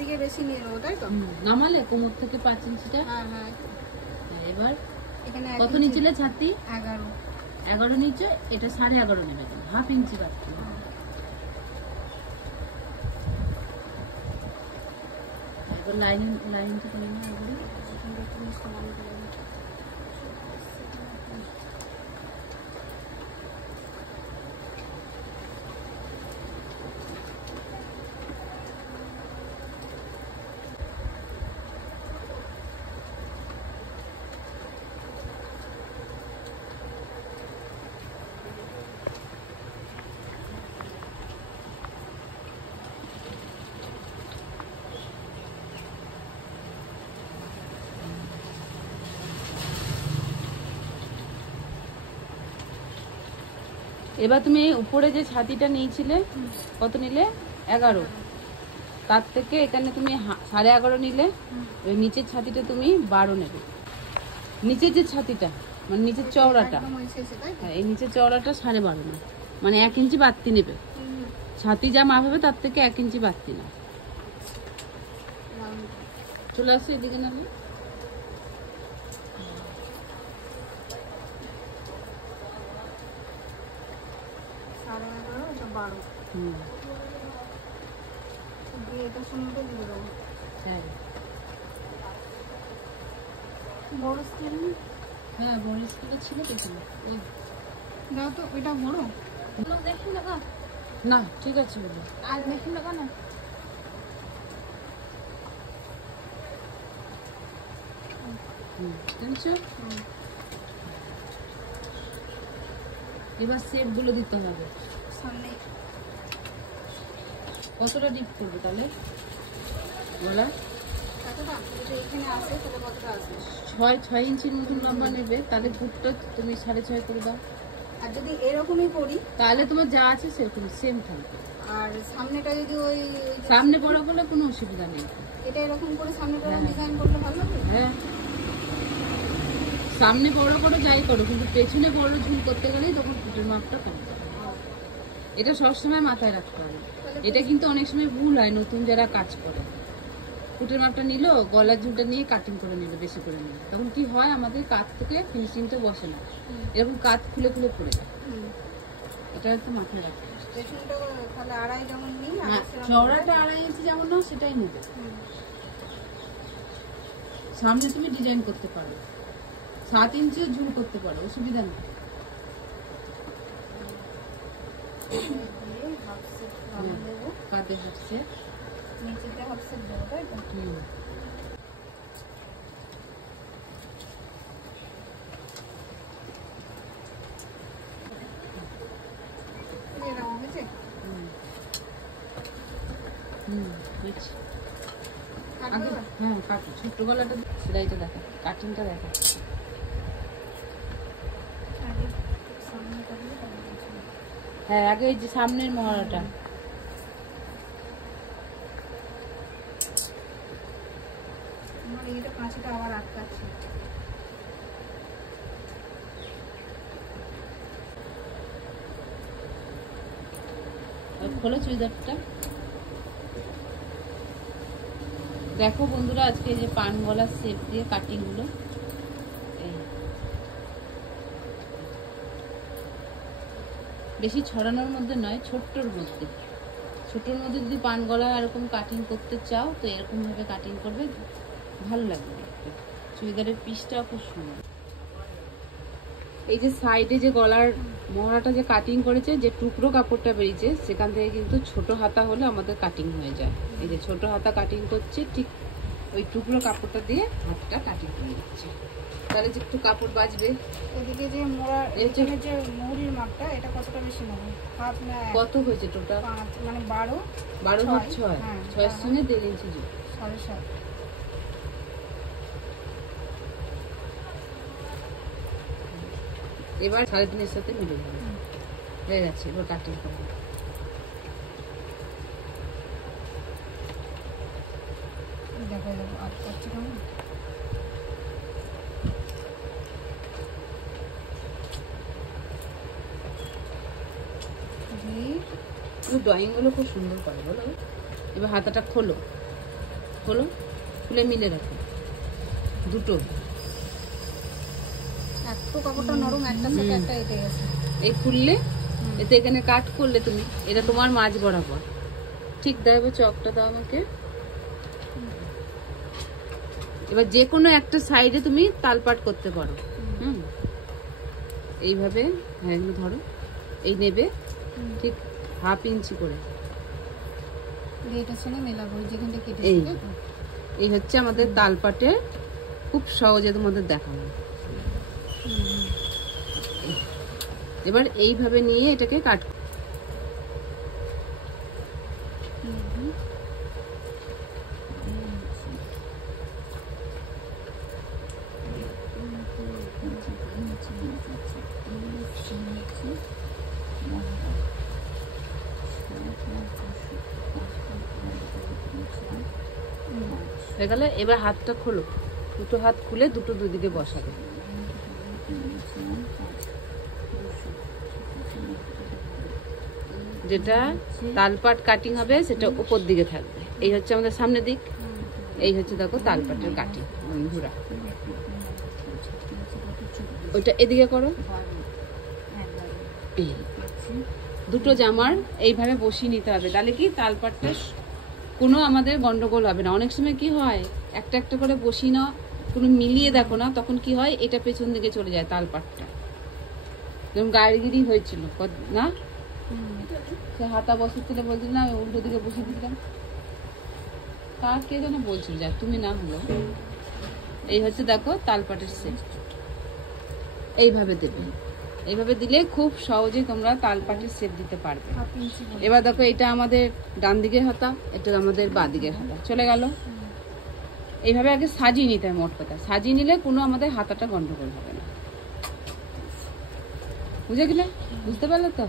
থেকে বেশি নিয়ে নেবো, তাই তো? নামালে কোমর থেকে 5 ইঞ্চিটা। হ্যাঁ হ্যাঁ। এবার এখানে কত নিচলে ছাতি? 11। 11 নিচে, এটা 11.5 নেবে, হাফ ইঞ্চি বাড়তি। এবার লাইনটা করে না এগুলো। এবার তুমি উপরে যে ছাতিটা নিয়েছিলে কত নিলে? 11। তার থেকে এখানে তুমি 11.5 নিলে, নিচের ছাতিটা তুমি 12 নেবে। নিচের যে ছাতিটা মানে নিচের চওড়াটা, হ্যাঁ এই নিচের চওড়াটা 12.5 নেবে, মানে 1 ইঞ্চি বাড়তি নেবে। ছাতি যা মাপ হবে তার থেকে 1 ইঞ্চি বাড়তি না। চলে আসছে এদিকে না? হ্যাঁ বড় স্কেল ছিল পেছনে। দাও তো, ওইটা বড় দেখুন লাগা না, ঠিক আছে বলো। আর মেশিন লাগা না। এবার সেট গুলো দিতে হবে সামনে। কতটা ডিপ করবে তাহলে বলা? এখানে আছে তাহলে কতটা আছে? 6 ইঞ্চির মতন লম্বা নেবে, তাহলে ফুটটা তুমি 6.5 করে দাও। আর যদি এরকমই করি তাহলে তোমার যা আছে সেরকম সেম থাকবে। আর সামনেটা যদি ওই সামনে বড় করলে কোনো অসুবিধা নেই। এটা এরকম করে সামনেটা ডিজাইন করলে ভালো হবে। হ্যাঁ সামনে বড় করো যাই করো, কিন্তু পেছনে বড় ঝুল করতে গেলেই তখন ফুটের মাপটা কম হবে। এটা সবসময় মাথায় রাখতে হবে। এটা কিন্তু অনেক সময় ভুল হয়, নতুন যারা কাজ করে ফুটের মাপটা নিল, গলার ঝুলটা নিয়ে কাটিং করে নিল, বেশি করে নিল, তখন কি হয় আমাদের কাঁধ থেকে ফিনিশিংটা বসে না, এরকম কাঁধ খুলে খুলে পড়ে যায়। এটা একটু মাথায় রাখতে হবে। চওড়াটা 2.5 ইঞ্চি যেমন নাও সেটাই নেবে। সামনে তুমি ডিজাইন করতে পারো, 7 ইঞ্চিও ঝুল করতে পারো, অসুবিধা নেই। কাঁধে হচ্ছে নিচেতে হাফ সেট দেবো, তাই তো? হ্যাঁ কাটো, ছোট্ট গলাটা সেলাইটা দেখা, কাটিংটা দেখা। হ্যাঁ আগে এই যে সামনের মহড়াটা কাঁচিটা আবার আটকাচ্ছে। খোলো চুড়িদারটা। দেখো বন্ধুরা, আজকে এই যে পান গলার শেপ দিয়ে কাটিং গুলো, বেশি ছড়ানোর মধ্যে নয়, ছোট্টর মধ্যে। ছোটর মধ্যে যদি পান গলা এরকম কাটিং করতে চাও তো এরকম ভাবে কাটিং করবে, ভালো লাগবে দেখতে। চুড়িদারের পিসটাও খুব সুন্দর। এই যে সাইডে যে গলার মহড়াটা যে কাটিং করেছে, যে টুকরো কাপড়টা বেরিয়েছে সেখান থেকে কিন্তু ছোট হাতা হলে আমাদের কাটিং হয়ে যায়। এই যে ছোট হাতা কাটিং করছে, ঠিক ওই টুকরো কাপড়টা দিয়ে হাতটা কাটিং করে দিচ্ছে, তাহলে যে একটু কাপড় বাঁচবে। এদিকে যে মোড়া, এখানে যে মুহুরির মাপটা, এটা কতটা বেশি নেব? হাফ না কত হয়েছে টোটাল? মানে 12 ভাগ 6, 6 সঙ্গে 1.5 ইঞ্চি যোগ, 7.5। এবার 3.5 সাথে মিলে যাবে, হয়ে গেছে। এবার কাটিং করবো। দেখো আর করছি কেমন। ড্রয়িং গুলো খুব সুন্দর করে বলো। এবার হাতাটা খোলো, খোলো, খুলে মিলে রাখো দুটো। এত কাপড়টা নরম, একটার সাথে একটা এটে গেছে। এই খুললে এতে এখানে কাট করলে তুমি, এটা তোমার মাঝ বরাবর ঠিক দেবে। চকটা দাও আমাকে। এবার যে কোনো একটা সাইডে তুমি তালপাট করতে পারো। এইভাবে হ্যাঁ ধরো, এই নেবে ঠিক 1/2 ইঞ্চি করে, এটার সঙ্গে মেলাবো যেখানটা কেটে। এই হচ্ছে আমাদের তালপাটে খুব সহজে তোমাদের দেখাবো। এবার এইভাবে নিয়ে এটাকে কাট। হয়ে গেল। এবার হাতটা খোলো, দুটো হাত খুলে দুটো দুদিকে বসাবে। যেটা তালপাট কাটিং হবে সেটা উপর দিকে থাকবে। এই হচ্ছে আমাদের সামনের দিক, এই হচ্ছে দেখো তালপাটের কাটিং বন্ধুরা। ওইটা এদিকে করো। এই দুটো জামার এইভাবে বসিয়ে নিতে হবে, তাহলে কি তালপাটটা কোনো আমাদের গন্ডগোল হবে না। অনেক সময় কি হয়, একটা একটা করে বসিয়ে নাও, কোনো মিলিয়ে দেখো না, তখন কি হয় এটা পেছন দিকে চলে যায় তালপাটটা। যেমন গাড়িগিরি হয়েছিল না, সে হাতা বসাচ্ছিল বলছিল না, উল্টো দিকে বসিয়ে দিতাম, কার কে যেন বলছিল, যা তুমি না হলো। এই হচ্ছে দেখো তালপাটের সেট, এইভাবে দেবে। এইভাবে দিলে খুব সহজে তোমরা তালপাটের সেট দিতে পারবে। এবার দেখো এটা আমাদের ডান দিকের হাতা, এটা আমাদের বাঁ দিকের হাতা চলে গেল। এইভাবে আগে সাজিয়ে নিতে হয়, মোট কথা সাজিয়ে নিলে কোনো আমাদের হাতাটা গন্ডগোল হবে না। বুঝে গেলে? বুঝতে পারলে তো?